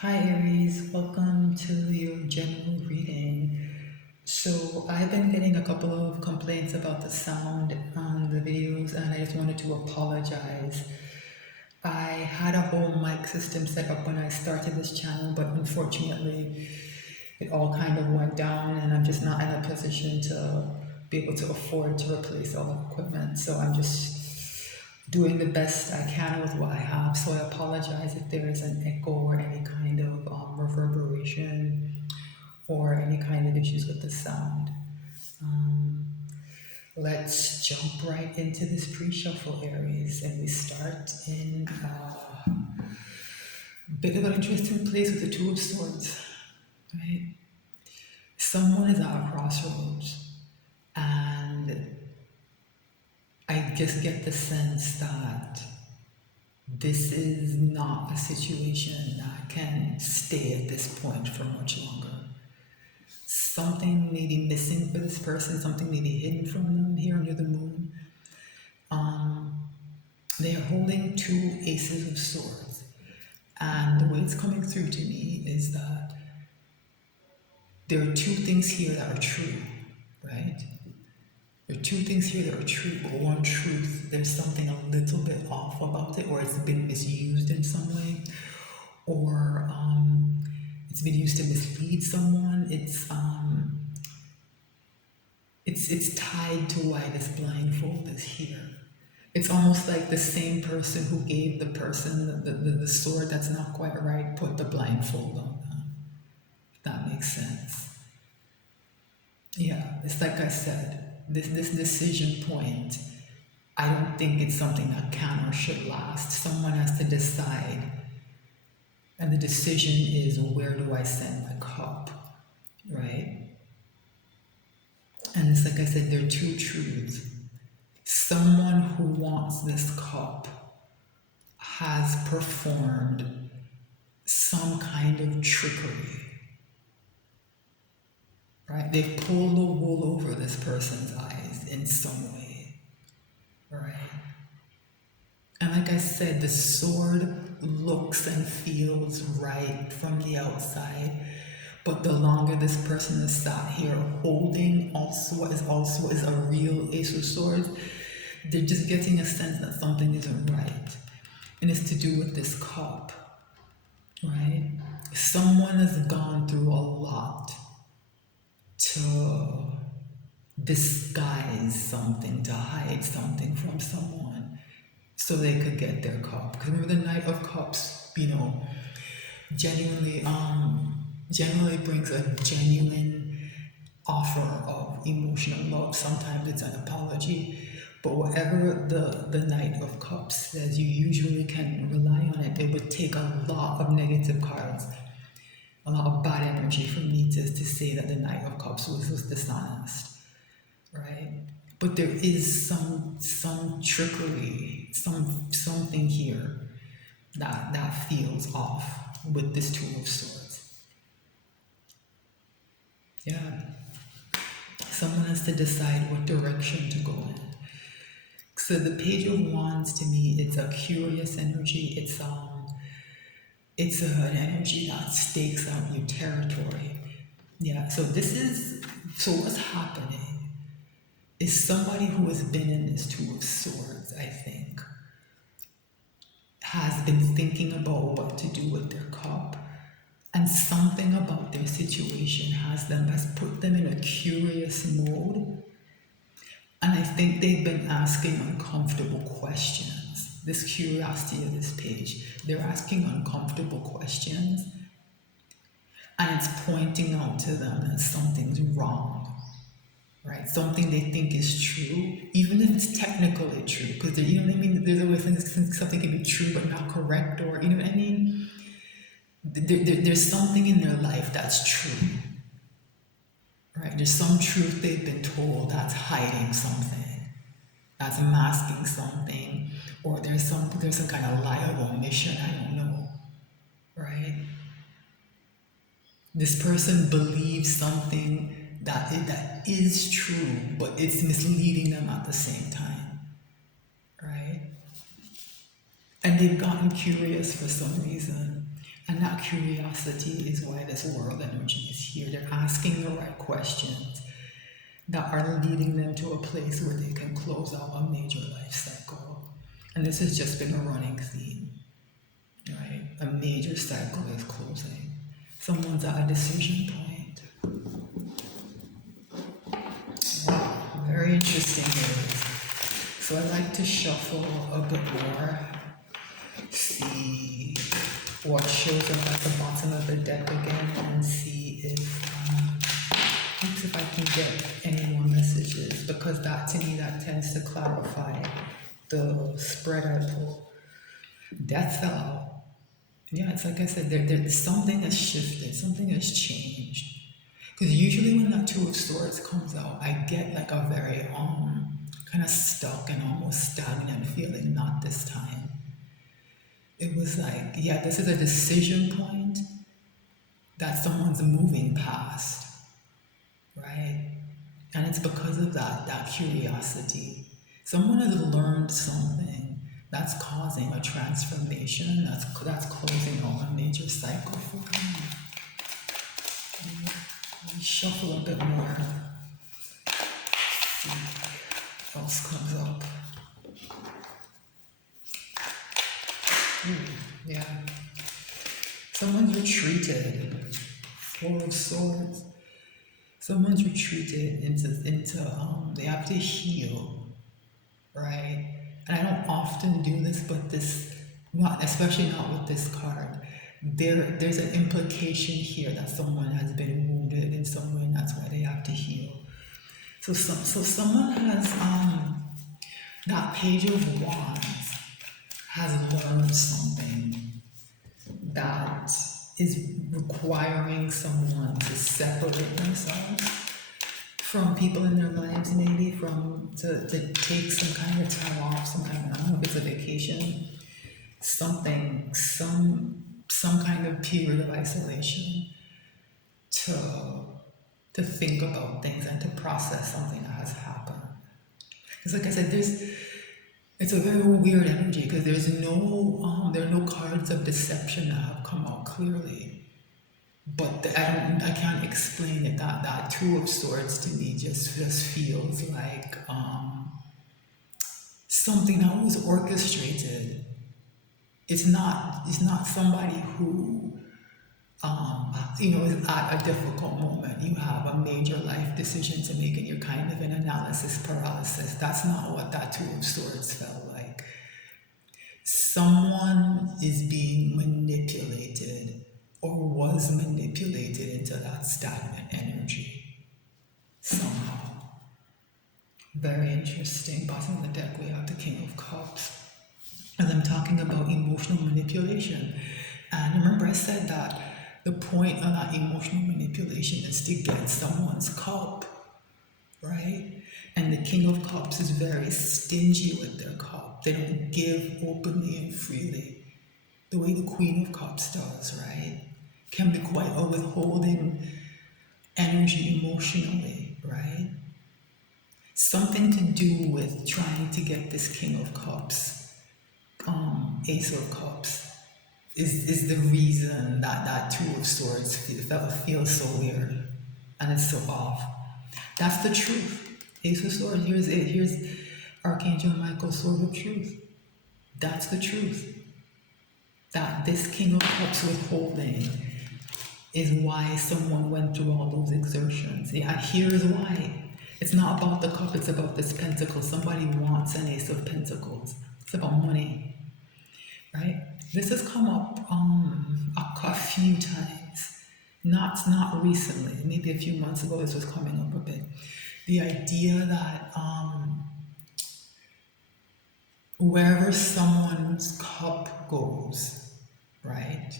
Hi Aries, welcome to your general reading. So I've been getting a couple of complaints about the sound on the videos and I just wanted to apologize. I had a whole mic system set up when I started this channel, but unfortunately it all kind of went down and I'm just not in a position to be able to afford to replace all the equipment. So I'm just doing the best I can with what I have. So I apologize if there is an echo or any kind of reverberation or any kind of issues with the sound. Um, let's jump right into this pre-shuffle, Aries, and we start in a bit of an interesting place with the Two of Swords, right? Someone is at a crossroads, and I just get the sense that this is not a situation that can stay at this point for much longer. Something may be missing for this person, something may be hidden from them here under the moon. They are holding two aces of swords. And the way it's coming through to me is that there are two things here that are true, right? There are two things here that are true, but one truth, there's something a little bit off about it, or it's been misused in some way, or it's been used to mislead someone. It's tied to why this blindfold is here. It's almost like the same person who gave the person the sword that's not quite right put the blindfold on them. If that makes sense. Yeah, it's like I said, this decision point, I don't think it's something that can or should last. Someone has to decide. And the decision is, where do I send my cup? Right? And it's like I said, there are two truths. Someone who wants this cup has performed some kind of trickery. Right? They've pulled the wool over this person's eyes in some way. Right? And like I said, the sword looks and feels right from the outside, but the longer this person is sat here holding also is a real ace of swords, they're just getting a sense that something isn't right. And it's to do with this cup, right? Someone has gone through a lot to disguise something, to hide something from someone so they could get their cup. Because remember, the Knight of Cups, genuinely generally brings a genuine offer of emotional love. Sometimes it's an apology, but whatever the Knight of Cups says, you usually can rely on it. It would take a lot of negative cards, a lot of bad energy for me to say that the Knight of Cups was dishonest, right? But there is some trickery, something here that feels off with this Two of Swords. Yeah. Someone has to decide what direction to go in. So the Page of Wands, to me, it's a curious energy. It's an energy that stakes out your territory. Yeah. So what's happening is somebody who has been in this Two of Swords, I think, has been thinking about what to do with their cup, and something about their situation has put them in a curious mode. And I think they've been asking uncomfortable questions. This curiosity of this page, they're asking uncomfortable questions, and it's pointing out to them that something's wrong, right? Something they think is true, even if it's technically true, because you know what I mean. There's always something can be true but not correct, or you know what I mean. There's something in their life that's true, right? There's some truth they've been told that's hiding something, that's masking something, or there's some kind of lie of omission. I don't know, right? This person believes something that is true, but it's misleading them at the same time, right? And they've gotten curious for some reason. And that curiosity is why this world energy is here. They're asking the right questions that are leading them to a place where they can close out a major life cycle. And this has just been a running theme, right? A major cycle is closing. Someone's at a decision point. Wow, very interesting news. So I like to shuffle a bit more, see what shows up at the bottom of the deck again, and see if I can get any more messages, because that to me that tends to clarify the spread I pull. Death fell out. Yeah, it's like I said, there's something has shifted, something has changed. Because usually when that Two of Swords comes out, I get like a very kind of stuck and almost stagnant feeling. Not this time. It was like, yeah, this is a decision point that someone's moving past, right? And it's because of that curiosity. Someone has learned something that's causing a transformation, that's closing out a major cycle for them. Let me shuffle a bit more. See what else comes up. Yeah. Someone's retreated. Four of Swords. Someone's retreated into they have to heal, right? And I don't often do this, but especially not with this card. There's an implication here that someone has been wounded in some way, and that's why they have to heal. So someone has that Page of Wands has learned something that is requiring someone to separate themselves from people in their lives, maybe to take some kind of time off, some kind of, I don't know if it's a vacation, something, some kind of period of isolation to think about things and to process something that has happened. Because like I said, it's a very weird energy because there are no cards of deception that have come out clearly. But I can't explain it. That Two of Swords to me just feels like something that was orchestrated. It's not somebody who is at a difficult moment. You have a major life decision to make and you're kind of in analysis paralysis. That's not what that Two of Swords felt like. Someone is being manipulated or was manipulated into that stagnant energy somehow. Very interesting. Bottom of the deck, we have the King of Cups. As I'm talking about emotional manipulation. And remember I said that the point of that emotional manipulation is to get someone's cup, right? And the King of Cups is very stingy with their cup. They don't give openly and freely the way the Queen of Cups does, right? Can be quite a withholding energy emotionally, right? Something to do with trying to get this King of Cups, Ace of Cups, is the reason that Two of Swords feels so weird and it's so off. That's the truth. Ace of Swords, here's Archangel Michael's Sword of Truth. That's the truth. That this King of Cups withholding is why someone went through all those exertions. Yeah, here's why. It's not about the cup, it's about this pentacle. Somebody wants an Ace of Pentacles. It's about money, right? This has come up a few times. Not recently. Maybe a few months ago this was coming up a bit. The idea that wherever someone's cup goes, right,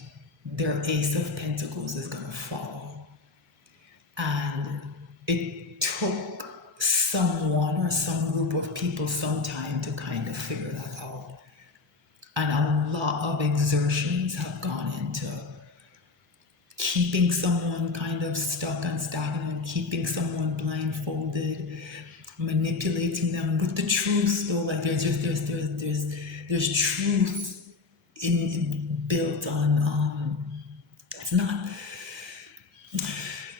their Ace of Pentacles is going to follow. And it took someone or some group of people some time to kind of figure that out. And a lot of exertions have gone into keeping someone kind of stuck and stagnant, keeping someone blindfolded, manipulating them with the truth though. Like there's truth built on It's not,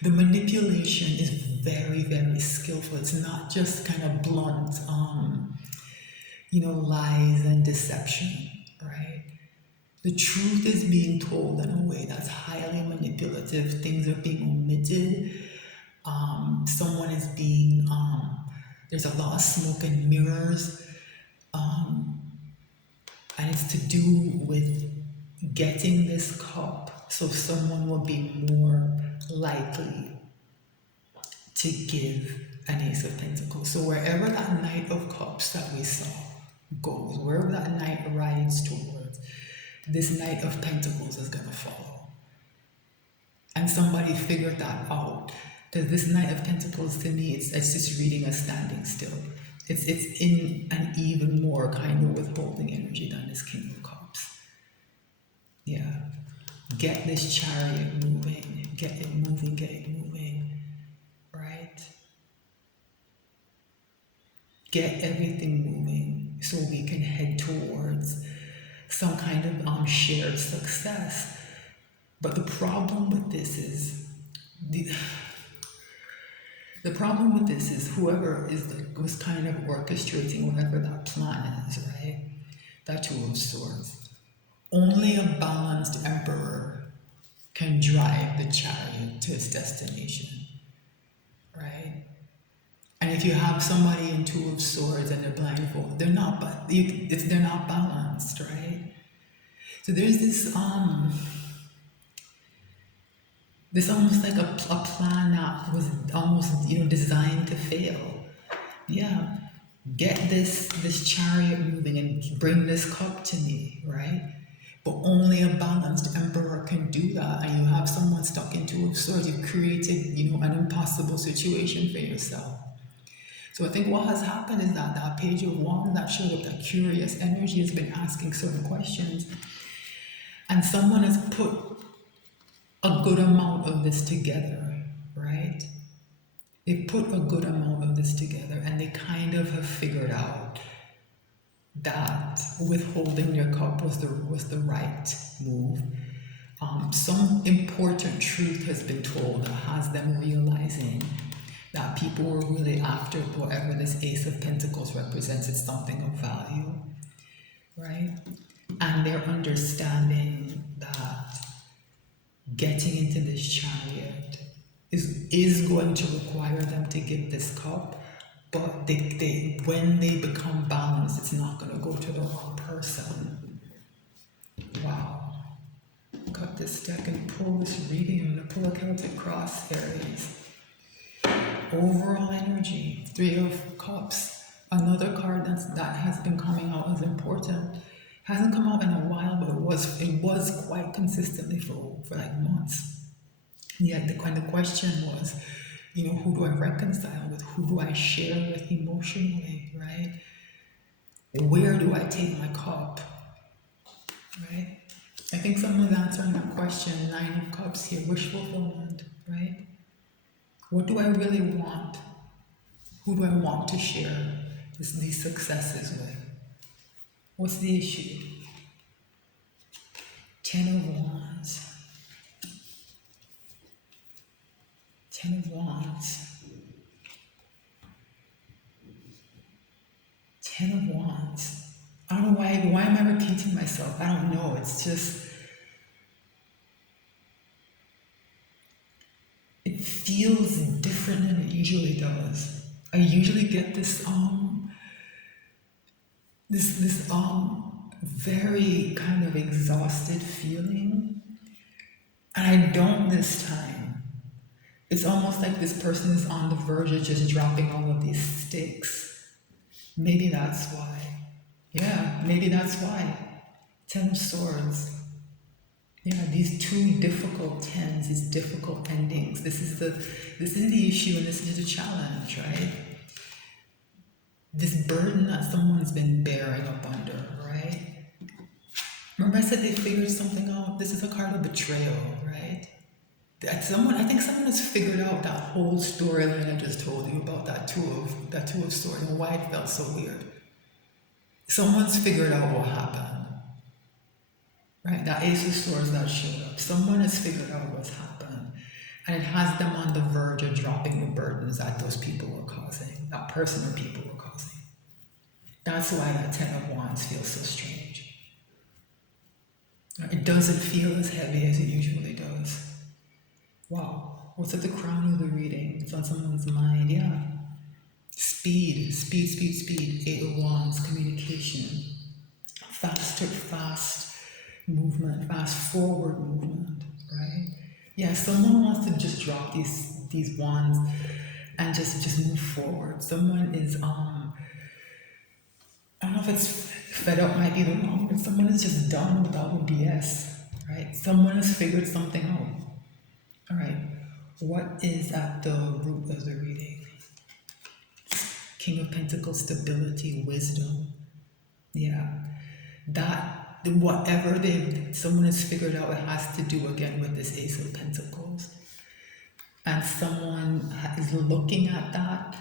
the manipulation is very, very skillful. It's not just kind of blunt, lies and deception, right? The truth is being told in a way that's highly manipulative. Things are being omitted. Someone is being, there's a lot of smoke and mirrors, and it's to do with getting this cup so someone will be more likely to give an Ace of Pentacles. So wherever that Knight of Cups that we saw goes, wherever that Knight rides towards, this Knight of Pentacles is going to follow. And somebody figured that out. Because this Knight of Pentacles, to me, it's just reading a standing still. It's in an even more kind of withholding energy than this King of Cups. Yeah. Get this Chariot moving. Get it moving, get it moving. Right? Get everything moving so we can head towards some kind of shared success. But the problem with this is, the problem with this is whoever was kind of orchestrating whatever that plan is, right? That Two of Swords. Only a balanced emperor can drive the chariot to its destination, right? And if you have somebody in Two of Swords and they're blindfolded, they're not balanced, right? So there's this almost like a plan that was almost designed to fail. Yeah, get this chariot moving and bring this cup to me, right? But only a balanced emperor can do that. And you have someone stuck in Two of Swords. You've created an impossible situation for yourself. So I think what has happened is that Page of Wands that showed up, that curious energy, has been asking certain questions, and someone has put a good amount of this together, right? They put a good amount of this together, and they kind of have figured out that withholding your cup was the right move. Some important truth has been told that has them realizing that people were really after whatever this Ace of Pentacles represents. It's something of value, right? And they're understanding that getting into this chariot is going to require them to give this cup, but they when they become balanced, it's not going to go to the wrong person. Wow. Got this deck and pull this reading. I'm going to pull a Celtic Cross, Aries. Overall energy, Three of Cups. Another card that has been coming out as important. Hasn't come out in a while, but it was quite consistently for like months. Yet the kind of question was, who do I reconcile with? Who do I share with emotionally, right? Where do I take my cup, right? I think someone's answering that question. Nine of Cups here, wish fulfillment, right? What do I really want? Who do I want to share these successes with? What's the issue? Ten of Wands. Ten of Wands. Ten of Wands. I don't know why am I repeating myself? I don't know. It's just, it feels different than it usually does. I usually get this very kind of exhausted feeling, and I don't this time. It's almost like this person is on the verge of just dropping all of these sticks. Maybe that's why. Yeah, maybe that's why. Ten of Swords. Yeah, these two difficult tens, these difficult endings. This is the issue, and this is the challenge, right? This burden that someone's been bearing up under, right? Remember I said they figured something out? This is a card of betrayal, right? I think someone has figured out that whole storyline I just told you about that two of Swords and why it felt so weird. Someone's figured out what happened, right? That Ace of Swords that showed up. Someone has figured out what's happened, and it has them on the verge of dropping the burdens that those people were causing, that person or people were causing. That's why that Ten of Wands feels so strange. It doesn't feel as heavy as it usually does. Wow, what's at the crown of the reading? It's on someone's mind, yeah. Speed, speed, speed, speed. Eight of Wands, communication. Fast movement, fast forward movement, right? Yeah, someone wants to just drop these wands and just move forward. Someone is I don't know if it's fed up might be the wrong word. Someone is just done with all the BS, right? Someone has figured something out. All right, what is at the root of the reading? King of Pentacles, stability, wisdom. Yeah, that whatever someone has figured out, it has to do again with this Ace of Pentacles, and someone is looking at that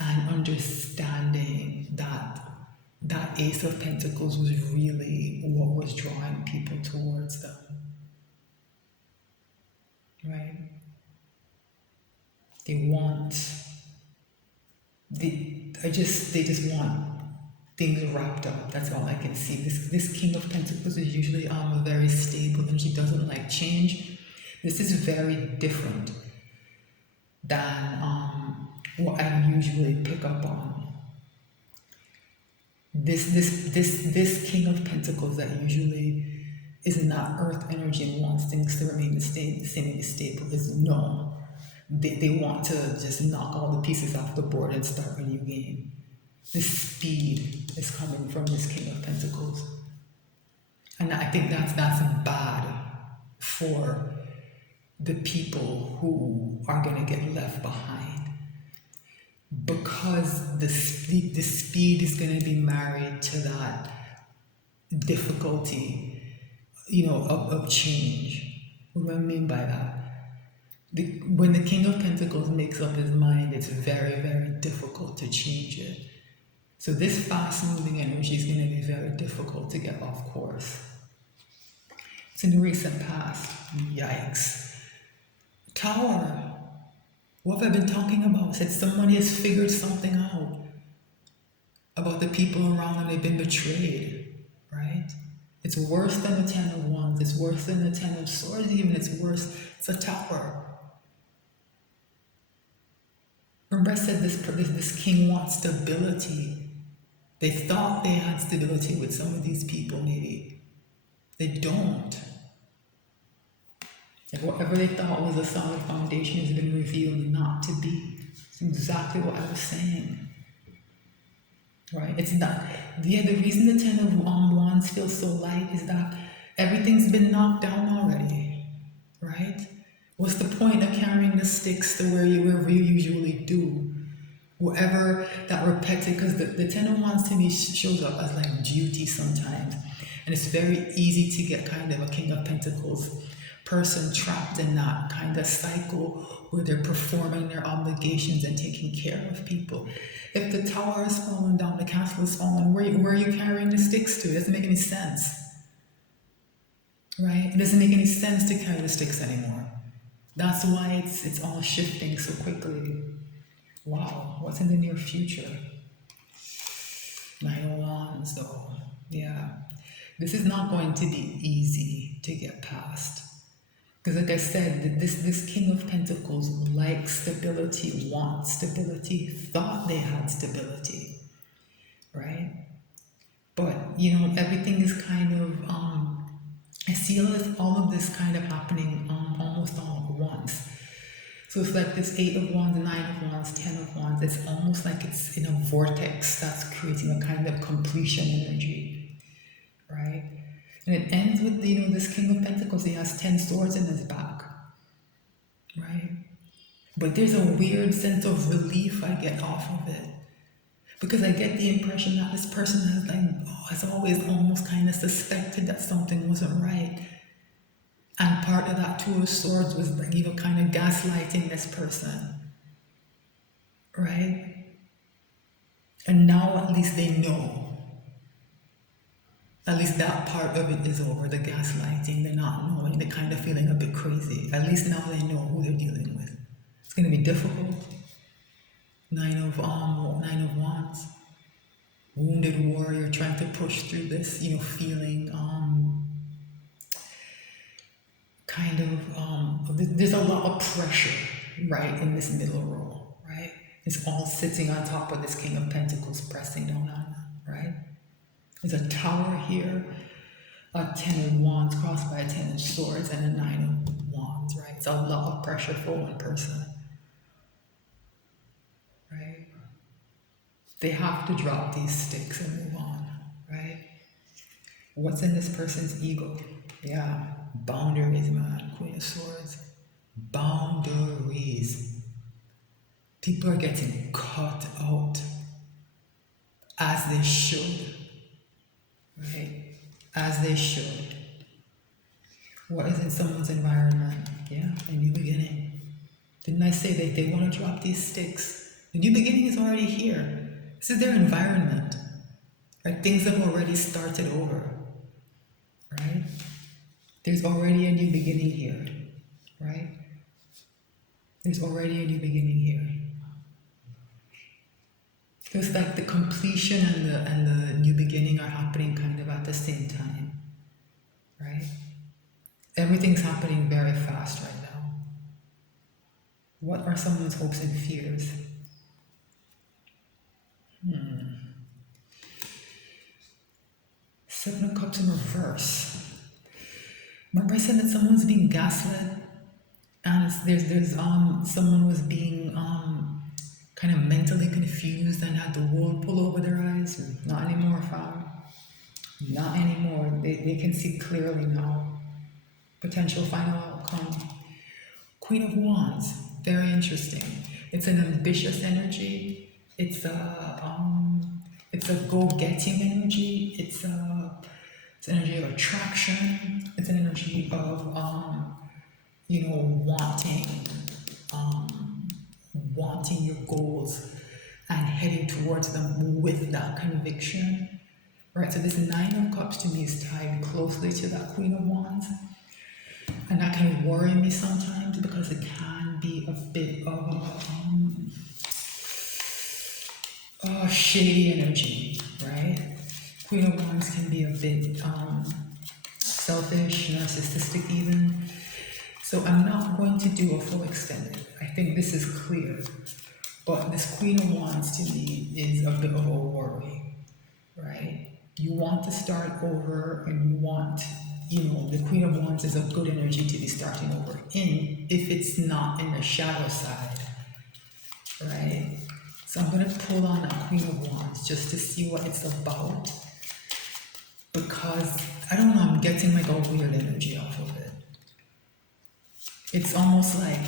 and understanding that that Ace of Pentacles was really what was drawing people towards them, right? They want they just want things wrapped up. That's all I can see. This King of Pentacles is usually very stable and she doesn't like change. This is very different than what I usually pick up on. This King of Pentacles that usually is in that earth energy and wants things to remain stable is no. They want to just knock all the pieces off the board and start a new game. This speed is coming from this King of Pentacles. And I think that's bad for the people who are going to get left behind. Because the speed is going to be married to that difficulty, of change. What do I mean by that? When the King of Pentacles makes up his mind, it's very, very difficult to change it. So this fast-moving energy is going to be very difficult to get off course. It's in the recent past. Yikes. Tower. What have I been talking about? Said somebody has figured something out about the people around them. They've been betrayed, right? It's worse than the Ten of Wands. It's worse than the Ten of Swords even. It's worse. It's a Tower. Remember I said this king wants stability. They thought they had stability with some of these people, maybe. They don't. Like whatever they thought was a solid foundation has been revealed not to be. It's exactly what I was saying. Right? It's not. Yeah, the reason the Ten of Wands feels so light is that everything's been knocked down already. Right? What's the point of carrying the sticks to wherever you usually do? Whatever that repetitive, because the Ten of Wands to me shows up as like duty sometimes. And it's very easy to get kind of a King of Pentacles person trapped in that kind of cycle where they're performing their obligations and taking care of people. If the tower is falling down, the castle is falling, where are you carrying the sticks to? It doesn't make any sense. Right? It doesn't make any sense to carry the sticks anymore. That's why it's all shifting so quickly. Wow, what's in the near future? Nine of Wands, though. Yeah. This is not going to be easy to get past. Because like I said, this King of Pentacles likes stability, wants stability, thought they had stability. Right? But, everything is kind of, I see all of this kind of happening almost all at once. So it's like this Eight of Wands, Nine of Wands, Ten of Wands. It's almost like it's in a vortex that's creating a kind of completion energy, right? And it ends with, this King of Pentacles. He has 10 swords in his back, right? But there's a weird sense of relief I get off of it. Because I get the impression that this person has always almost kind of suspected that something wasn't right. And part of that Two of Swords was kind of gaslighting this person. Right? And now at least they know. At least that part of it is over, the gaslighting, the not knowing, the kind of feeling a bit crazy. At least now they know who they're dealing with. It's gonna be difficult. Nine of Wands. Wounded warrior trying to push through this, feeling there's a lot of pressure, right, in this middle row, right? It's all sitting on top of this King of Pentacles pressing down on them, right? There's a tower here, a 10 of Wands crossed by a 10 of Swords, and a 9 of Wands, right? It's a lot of pressure for one person, right? They have to drop these sticks and move on, right? What's in this person's ego? Yeah, boundaries, man. Queen of Swords. Boundaries. People are getting cut out as they should, right? As they should. What is in someone's environment? Yeah, a new beginning. Didn't I say that they want to drop these sticks? The new beginning is already here. This is their environment. Right? Things have already started over, right? There's already a new beginning here, right? There's already a new beginning here. It's like the completion and the new beginning are happening kind of at the same time, right? Everything's happening very fast right now. What are someone's hopes and fears? Seven of Cups in reverse. Remember I said that someone's being gaslit, and there's someone was being kind of mentally confused and had the wool pull over their eyes. Not anymore, fam. Not anymore. They can see clearly now. Potential final outcome. Queen of Wands. Very interesting. It's an ambitious energy. It's a go-getting energy. It's an energy of attraction. It's an energy of wanting your goals and heading towards them with that conviction. Right, so this Nine of Cups to me is tied closely to that Queen of Wands. And that can worry me sometimes because it can be a bit of a shady energy, right? Queen of Wands can be a bit selfish, narcissistic even. So I'm not going to do a full extended. I think this is clear. But this Queen of Wands to me is a bit of a worry, right? You want to start over and you want, the Queen of Wands is a good energy to be starting over in if it's not in the shadow side, right? So I'm going to pull on that Queen of Wands just to see what it's about, because I don't know, I'm getting like a weird energy off of it. It's almost like,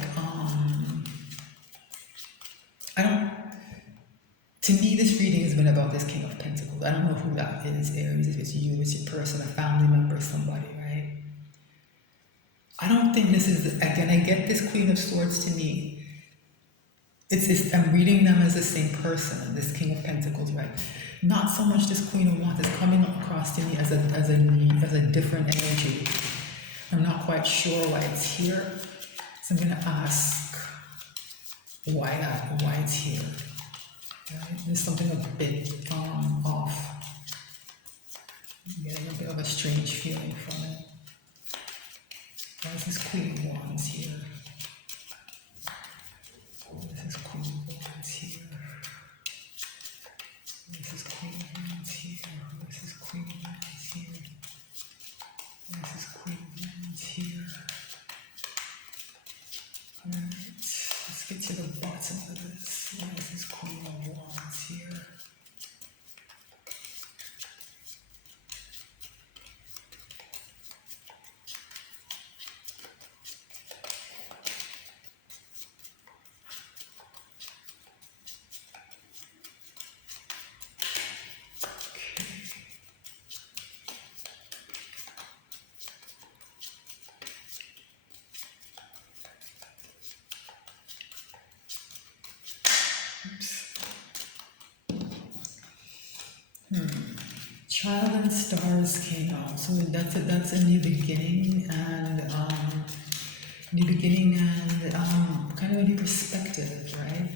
to me, this reading has been about this King of Pentacles. I don't know who that is, Aries, if it's you, it's your person, a family member, somebody, right? I don't think this is, again, I get this Queen of Swords to me. I'm reading them as the same person, this King of Pentacles, right? Not so much this Queen of Wands is coming across to me as a different energy. I'm not quite sure why it's here. So I'm gonna ask why it's here. Right? There's something a bit off. I'm getting a bit of a strange feeling from it. Why is this Queen of Wands here? This is Queen of Wands here. This is Queen of Wands here. This is Queen of Wands here. This is Queen of Wands here. Alright, let's get to the bottom of this. Why is this Queen of Wands here? Child and stars came out, so that's a new beginning and kind of a new perspective, right?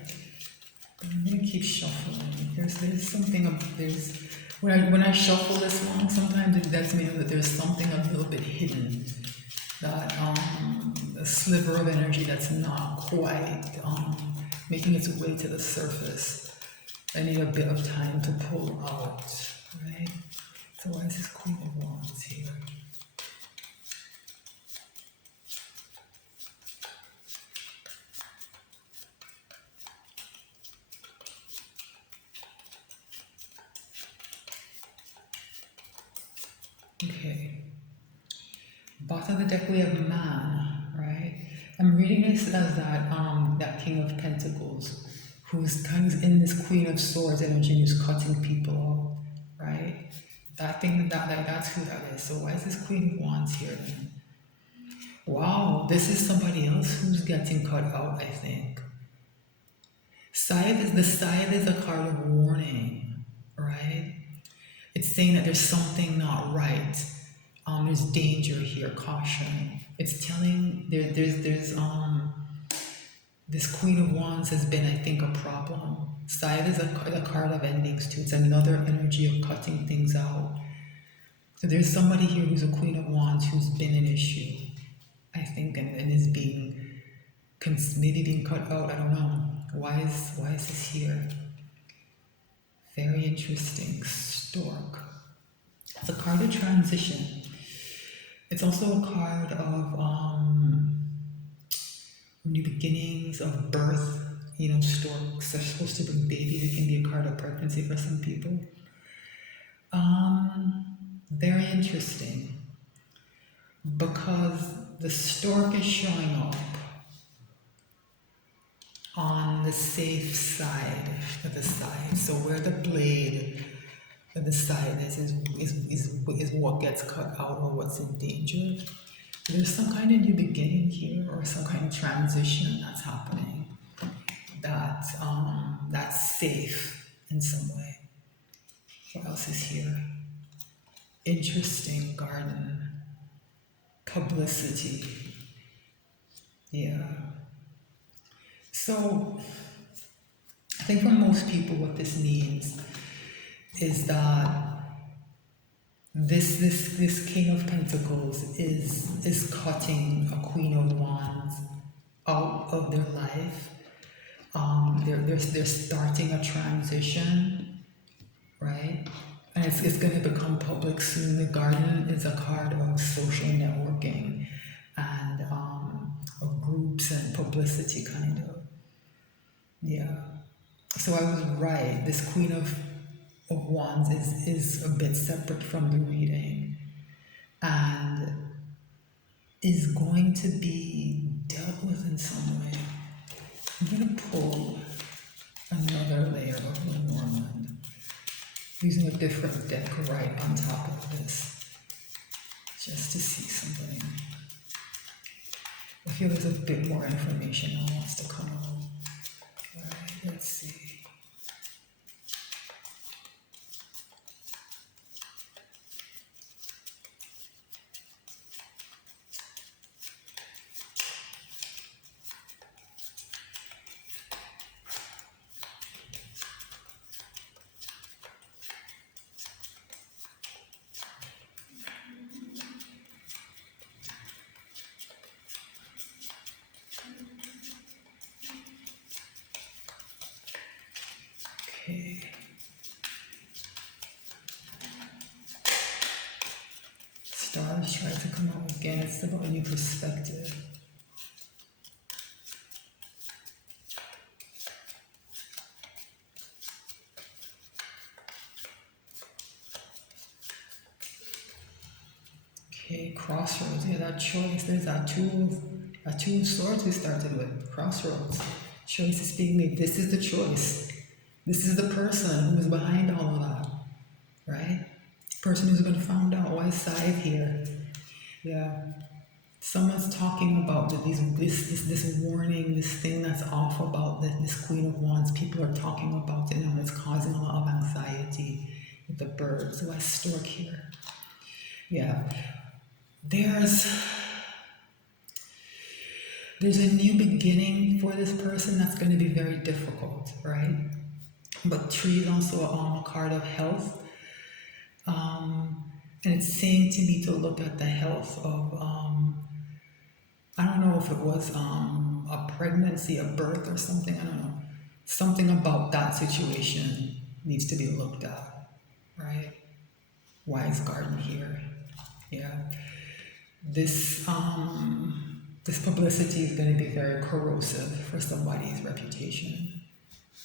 But I'm gonna keep shuffling. There's something there's when I shuffle this one, sometimes it lets me know that there's something a little bit hidden, that a sliver of energy that's not quite making its way to the surface. I need a bit of time to pull out, right? So why is this Queen of Wands here? Okay. Bottom of the deck we have Man, right? I'm reading this as that King of Pentacles, who's kind of in this Queen of Swords energy and who's cutting people off, right? That's who that is. So why is this Queen of Wands here then? Wow, this is somebody else who's getting cut out, I think. The scythe is a card of warning, right? It's saying that there's something not right. There's danger here, caution. It's telling there's this Queen of Wands has been, I think, a problem. Scythe is a card of endings too. It's another energy of cutting things out. So there's somebody here who's a Queen of Wands who's been an issue, I think, and is maybe being cut out. I don't know. Why is this here? Very interesting. Stork. It's a card of transition. It's also a card of new beginnings, of birth. You know, storks are supposed to bring babies. It can be a card of pregnancy for some people. Very interesting. Because the stork is showing up on the safe side of the side. So where the blade of the side is what gets cut out or what's in danger. There's some kind of new beginning here or some kind of transition that's happening that's safe in some way. What else is here? Interesting. Garden. Publicity. Yeah. So I think for most people what this means is that this King of Pentacles is cutting a Queen of Wands out of their life. They're starting a transition, right? And it's going to become public soon. The Garden is a card of social networking and of groups and publicity, kind of. Yeah. So I was right. This Queen of Wands is a bit separate from the reading and is going to be dealt with in some way. I'm going to pull another layer of Lenormand using a different deck right on top of this just to see something. I feel there's a bit more information that wants to come out. All right, let's see. Okay. Stars try to come out again. It's about a new perspective. Okay, crossroads. Yeah, that choice. There's that two of swords we started with. Crossroads. Choice is being made. This is the choice. This is the person who is behind all of that, right? Person who's going to find out. Why scythe here? Yeah. Someone's talking about this warning, this thing that's off about this Queen of Wands. People are talking about it now. It's causing a lot of anxiety with the birds. Why stork here? Yeah, there's there's a new beginning for this person that's going to be very difficult, right? But tree is also a card of health. And it's saying to me to look at the health of, I don't know if it was a pregnancy, a birth, or something. I don't know. Something about that situation needs to be looked at, right? Wise garden here. Yeah. This publicity is going to be very corrosive for somebody's reputation.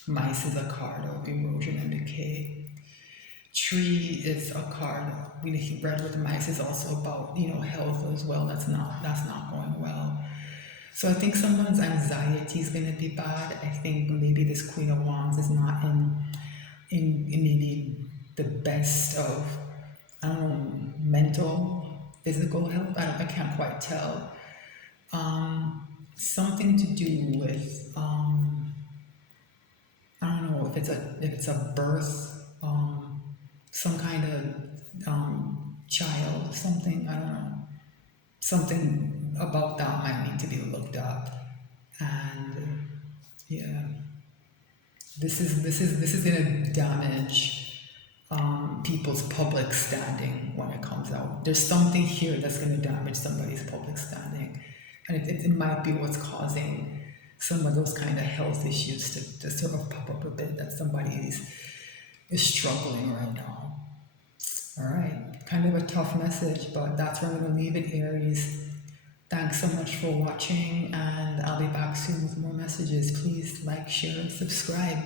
Mice is a card of erosion and decay. Tree is a card. Bread with mice is also about health as well. That's not going well. So I think someone's anxiety is going to be bad. I think maybe this Queen of Wands is not in maybe the best of, I don't know, mental, physical health. I can't quite tell. Something to do with, I don't know if it's a birth, some kind of child, something, I don't know. Something about that might need to be looked at. And yeah, this is gonna damage people's public standing when it comes out. There's something here that's gonna damage somebody's public standing. And it might be what's causing some of those kind of health issues to sort of pop up a bit, that somebody is struggling right now. All right, kind of a tough message, but that's where I'm going to leave it, Aries. Thanks so much for watching, and I'll be back soon with more messages. Please like, share, and subscribe.